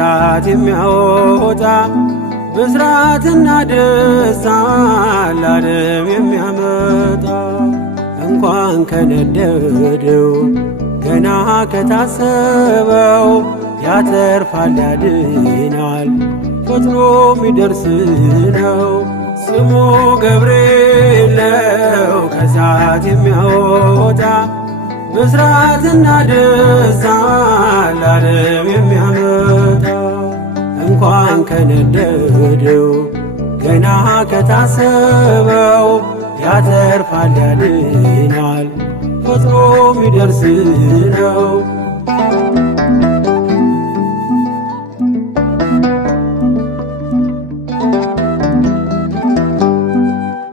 ከእሳት የሚያወጣ ብስራትና ደስታ ለዓለም የሚያመጣ እንኳን ከነደደው ገና ከታሰበው ያተርፋል ያድናል ፈጥኖ ሚደርስ ነው። ስሙ ገብርኤል ነው ከእሳት የሚያወጣ ብስራትና ደስታ ለዓለም የሚያመጣ እንኳን ከነደደው ገና ከታሰበው ያተርፋል ያድናል ፈጥኖ ሚደርስ ነው።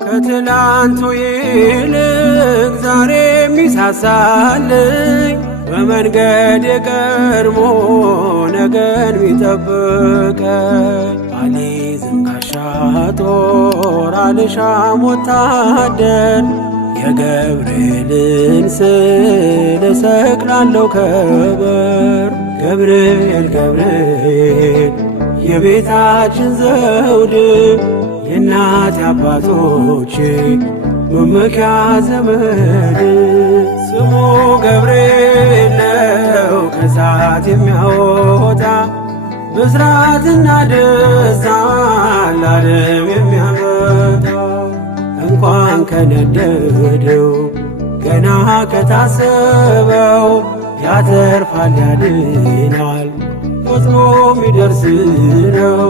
ከትላንቱ ይልቅ ዛሬ ሚሳሳልኝ በመንገድ የቀድሞ ነገን ሚጠብቀኝ አልይዝም ጋሻ ጦር አልሻም ወታደር የገብርኤልን ስዕል እሰቅላለሁ ከበር ገብርኤል ገብርኤል የቤታችን ዘውድ የእናት አባቶቼ መመኪያ ዘመድ ስሙ ገብርኤል ነው ከእሳት የሚያወጣ ብስራትና ደስታ ለዓለም የሚያመጣ እንኳን ከነደደው ገና ከታሰበው ያተርፋል ያድናል ፈጥኖ ሚደርስ ነው።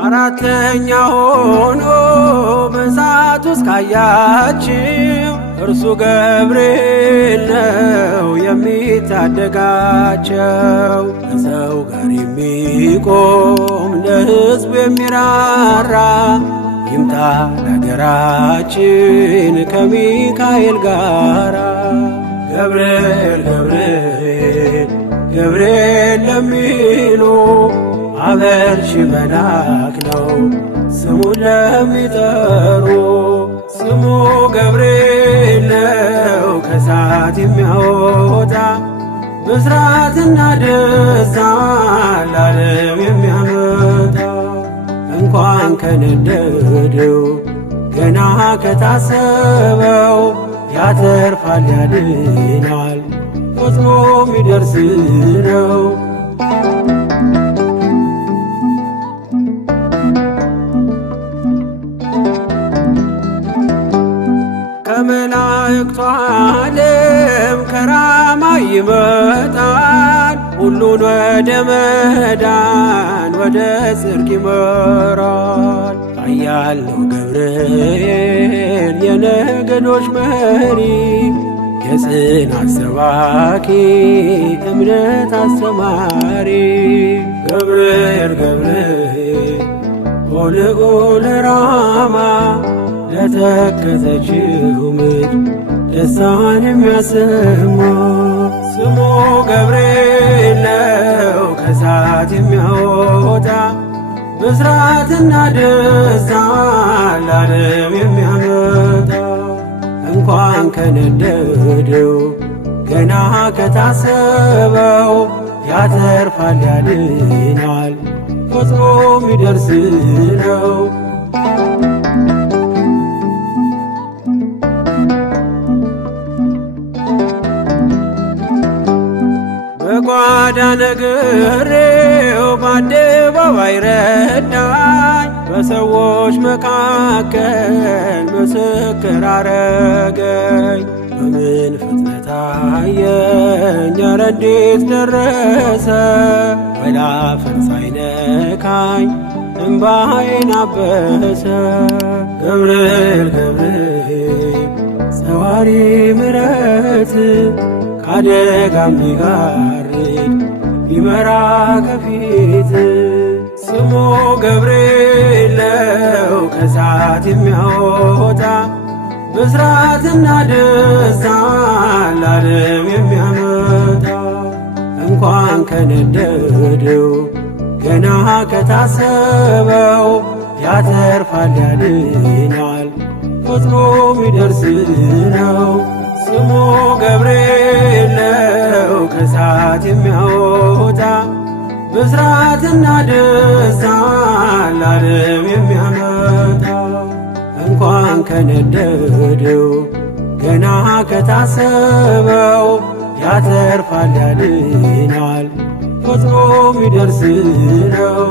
አራተኛ ሆኖ በእሳት ውስጥ ካያችው እርሱ ገብርኤል ነው የሚታደጋቸው ከሰው ጋር የሚቆም ለሕዝቡ የሚራራ ይምጣ ለአገራችን ከሚካኤል ጋራ ገብርኤል ገብርኤል ገብርኤል ለሚሉ አበርቺ መልአክ ነው ስሙን ለሚጠሩ ስሙ ገብርኤል ነው ከእሳት የሚያወጣ ብስራትና ደስታ ለዓለም የሚያመጣ እንኳን ከነደደው ገና ከታሰበው ያተርፋል ያድናል ፈጥኖ ሚደርስ ነው። ከመላእክቱ ዓለም ከራማ ይመጣል ሁሉን ወደ መዳን ወደ ጽድቅ ይመራል። ኃያል ነው ገብርኤል የነገዶች መሪ የጽናት ሰባኪ እምነት አስተማሪ ገብርኤል ገብርኤል ሆልዑል ራማ ለተከዘችው ምድር ደስታን የሚያሰማ ስሙ ገብርኤል ነው ከእሳት የሚያወጣ ብስራትና ደስታ ለዓለም የሚያመጣ እንኳን ከነደደው ገና ከታሰበው ያተርፋል ያድናል ፈጥኖ ሚደርስ ነው። በጓዳ ነግሬው በአደባባይ ረዳኝ በሰዎች መካከል ምስክር አረገኝ በምን ፍጥነት አየኝ ኧረ እንዴት ደረሰ ወላፈን ሳይነካኝ እምባዬን አበሰ ገብርኤል ገብርኤል ሰዋሪ ምሕረት ከአደጋም ቢጋርድ ቢመራ ከፊት ስሙ ገብርኤል ነው ከእሳት የሚያወጣ ብስራትና ደስታ ለዓለም የሚያመጣ እንኳን ከነደደው ገና ከታሰበው ያተርፋል ያድናል ፈጥኖ ሚደርስ ነው። ስሙ ገብርኤል ነው ከእሳት የሚያወጣ ብስራትና ደስታን ለዓለም የሚያመጣ። እንኳን ከነደደው ገና ከታሰበው ያተርፋል ያድናል ፈጥኖ ሚደርስ ነው።